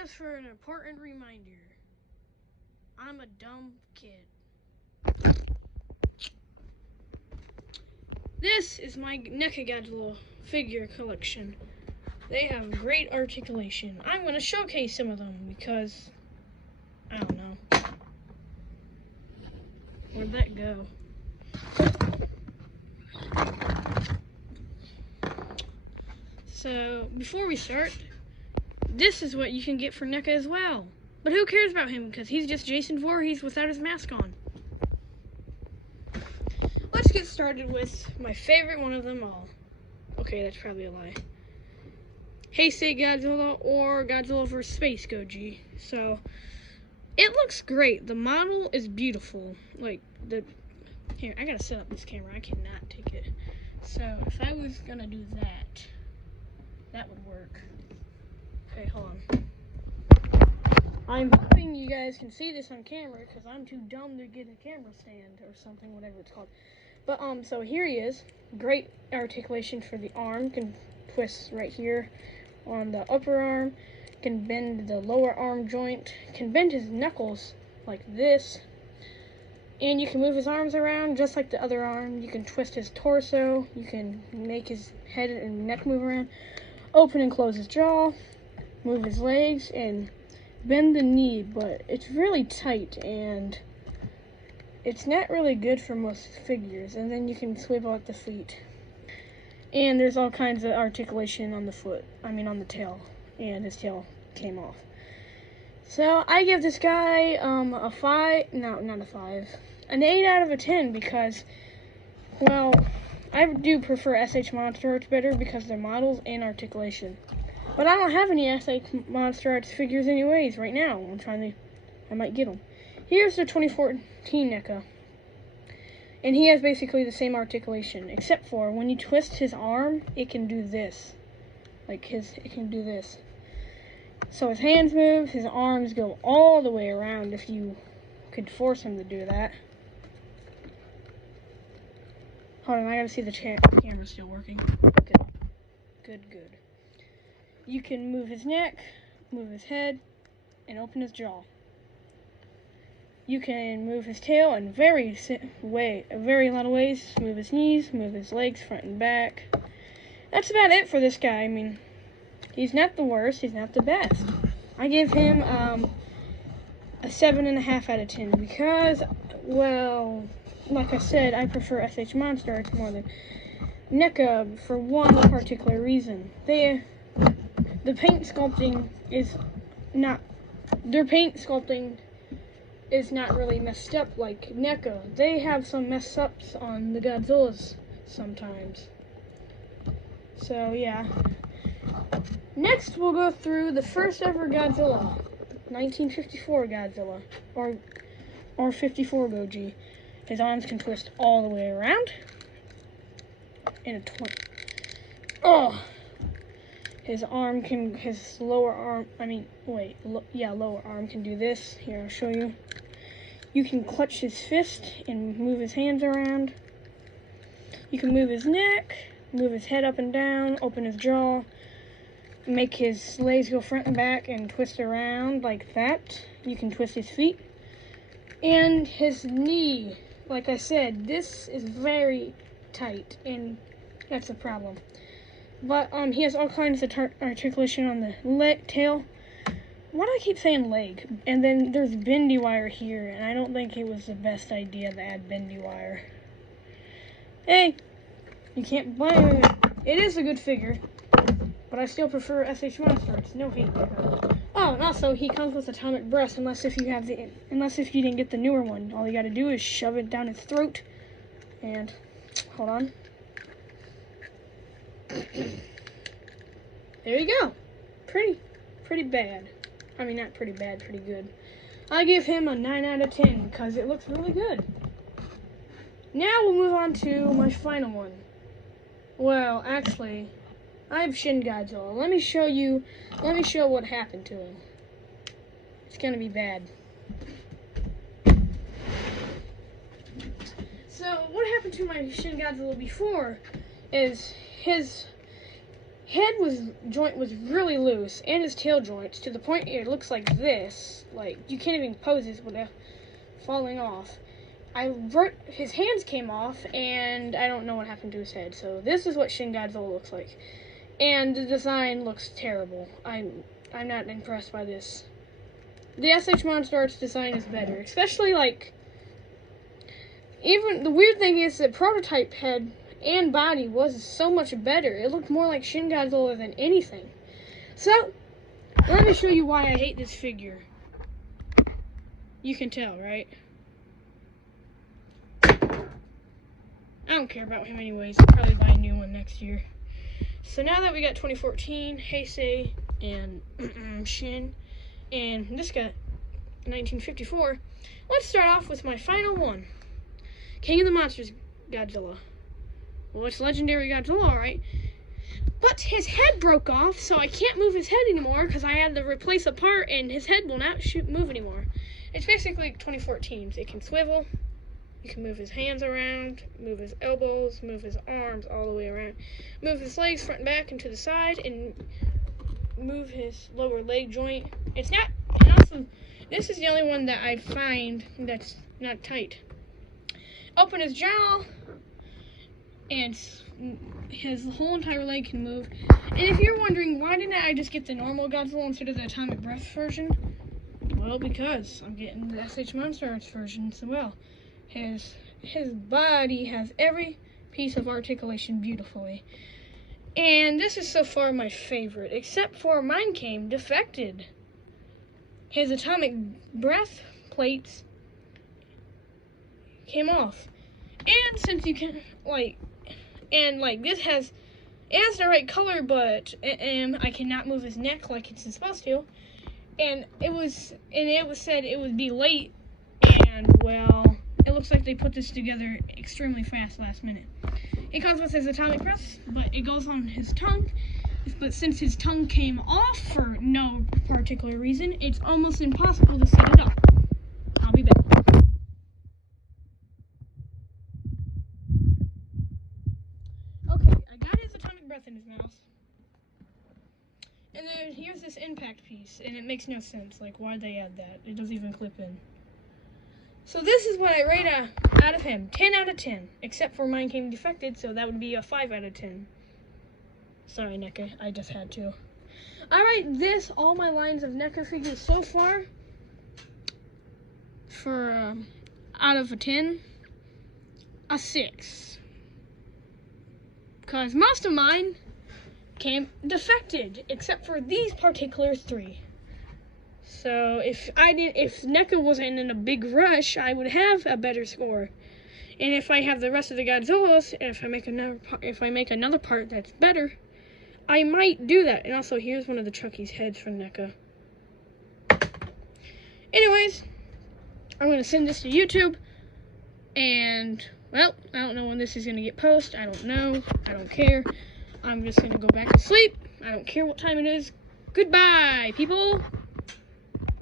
just for an important reminder, I'm a dumb kid. This is my NECA Godzilla figure collection. They have great articulation. I'm going to showcase some of them because, I don't know. Where'd that go? So, before we start, this is what you can get for NECA as well. But who cares about him because he's just Jason Voorhees without his mask on. Let's get started with my favorite one of them all. Okay, that's probably a lie. Heisei Godzilla or Godzilla vs. Space Goji. So, it looks great. The model is beautiful. Here, I gotta set up this camera. I cannot take it. So, if I was gonna do that, that would work. Okay, hold on. I'm hoping you guys can see this on camera because I'm too dumb to get a camera stand or something, whatever it's called. But, so here he is. Great articulation for the arm. Can twist right here on the upper arm. Can bend the lower arm joint. Can bend his knuckles like this. And you can move his arms around just like the other arm. You can twist his torso. You can make his head and neck move around. Open and close his jaw. Move his legs and bend the knee, but it's really tight and it's not really good for most figures. And then you can swivel at the feet. And there's all kinds of articulation on the on the tail. And his tail came off. So I give this guy a 5, no, not a 5, an 8 out of 10 because, well, I do prefer SH Monster Arts better because they're models and articulation. But I don't have any SH Monster Arts figures anyways right now. I might get them. Here's the 2014 NECA. And he has basically the same articulation, except for when you twist his arm, it can do this. It can do this. So his hands move, his arms go all the way around if you could force him to do that. Hold on, I gotta see the camera's still working. Good. You can move his neck, move his head, and open his jaw. You can move his tail in a very lot of ways. Move his knees, move his legs front and back. That's about it for this guy. I mean, he's not the worst, he's not the best. I give him a 7.5 out of 10 because, well, like I said, I prefer SH Monster Arts more than NECA for one particular reason. The paint sculpting is not, their paint sculpting is not really messed up like NECA. They have some mess ups on the Godzillas sometimes. So yeah. Next we'll go through the first ever Godzilla, 1954 Godzilla, or 54 Goji. His arms can twist all the way around. Lower arm can do this. Here, I'll show you. You can clutch his fist and move his hands around. You can move his neck, move his head up and down, open his jaw, make his legs go front and back and twist around like that. You can twist his feet. And his knee, like I said, this is very tight, and that's a problem. But he has all kinds of articulation on the tail. Why do I keep saying leg? And then there's bendy wire here, and I don't think it was the best idea to add bendy wire. Hey, you can't blame it. It is a good figure, but I still prefer SH Monster Arts. No hate there. Oh, and also he comes with atomic breath, unless if you didn't get the newer one. All you gotta do is shove it down his throat. And hold on. There you go. Pretty bad. I mean, not pretty bad, pretty good. I give him a 9 out of 10 because it looks really good. Now we'll move on to my final one. Well, actually, I have Shin Godzilla. Let me show what happened to him. It's gonna be bad. So, what happened to my Shin Godzilla before is joint was really loose, and his tail joints, to the point it looks like this. Like, you can't even pose this without falling off. His hands came off, and I don't know what happened to his head. So this is what Shin Godzilla looks like. And the design looks terrible. I'm not impressed by this. The SH Monster Arts design is better. Especially, like, even the weird thing is the prototype head and body was so much better. It looked more like Shin Godzilla than anything. So, let me show you why I hate this figure. You can tell, right? I don't care about him anyways. I'll probably buy a new one next year. So now that we got 2014, Heisei, and Shin, and this got 1954, let's start off with my final one. King of the Monsters Godzilla. Well, it's legendary Godzilla, alright. But his head broke off, so I can't move his head anymore because I had to replace a part, and his head will not move anymore. It's basically 2014. It can swivel. You can move his hands around, move his elbows, move his arms all the way around, move his legs front and back and to the side, and move his lower leg joint. It's not, and also, this is the only one that I find that's not tight. Open his jaw, and his whole entire leg can move. And if you're wondering, why didn't I just get the normal Godzilla instead of the Atomic Breath version? Well, because I'm getting the SH Monster Arts version as well. His body has every piece of articulation beautifully. And this is so far my favorite, except for mine came defected. His atomic breath plates came off. And since you can, this has, it has the right color, but I cannot move his neck like it's supposed to. And it was said it would be late, and well, it looks like they put this together extremely fast last minute. It comes with his atomic breath, but it goes on his tongue. But since his tongue came off for no particular reason, it's almost impossible to set it up. I'll be back. Okay, I got his atomic breath in his mouth. And then here's this impact piece, and it makes no sense. Like, why'd they add that? It doesn't even clip in. So this is what I rate out of him. 10 out of 10. Except for mine came defected, so that would be a 5 out of 10. Sorry, NECA. I just had to. I rate all my lines of NECA figures so far, for, out of a 10, a 6. Because most of mine came defected, except for these particular 3. So if NECA wasn't in a big rush, I would have a better score. And if I have the rest of the Godzillas, and if I make another part that's better, I might do that. And also, here's one of the Chucky's heads from NECA. Anyways, I'm going to send this to YouTube. And, well, I don't know when this is going to get posted. I don't know. I don't care. I'm just going to go back to sleep. I don't care what time it is. Goodbye, people.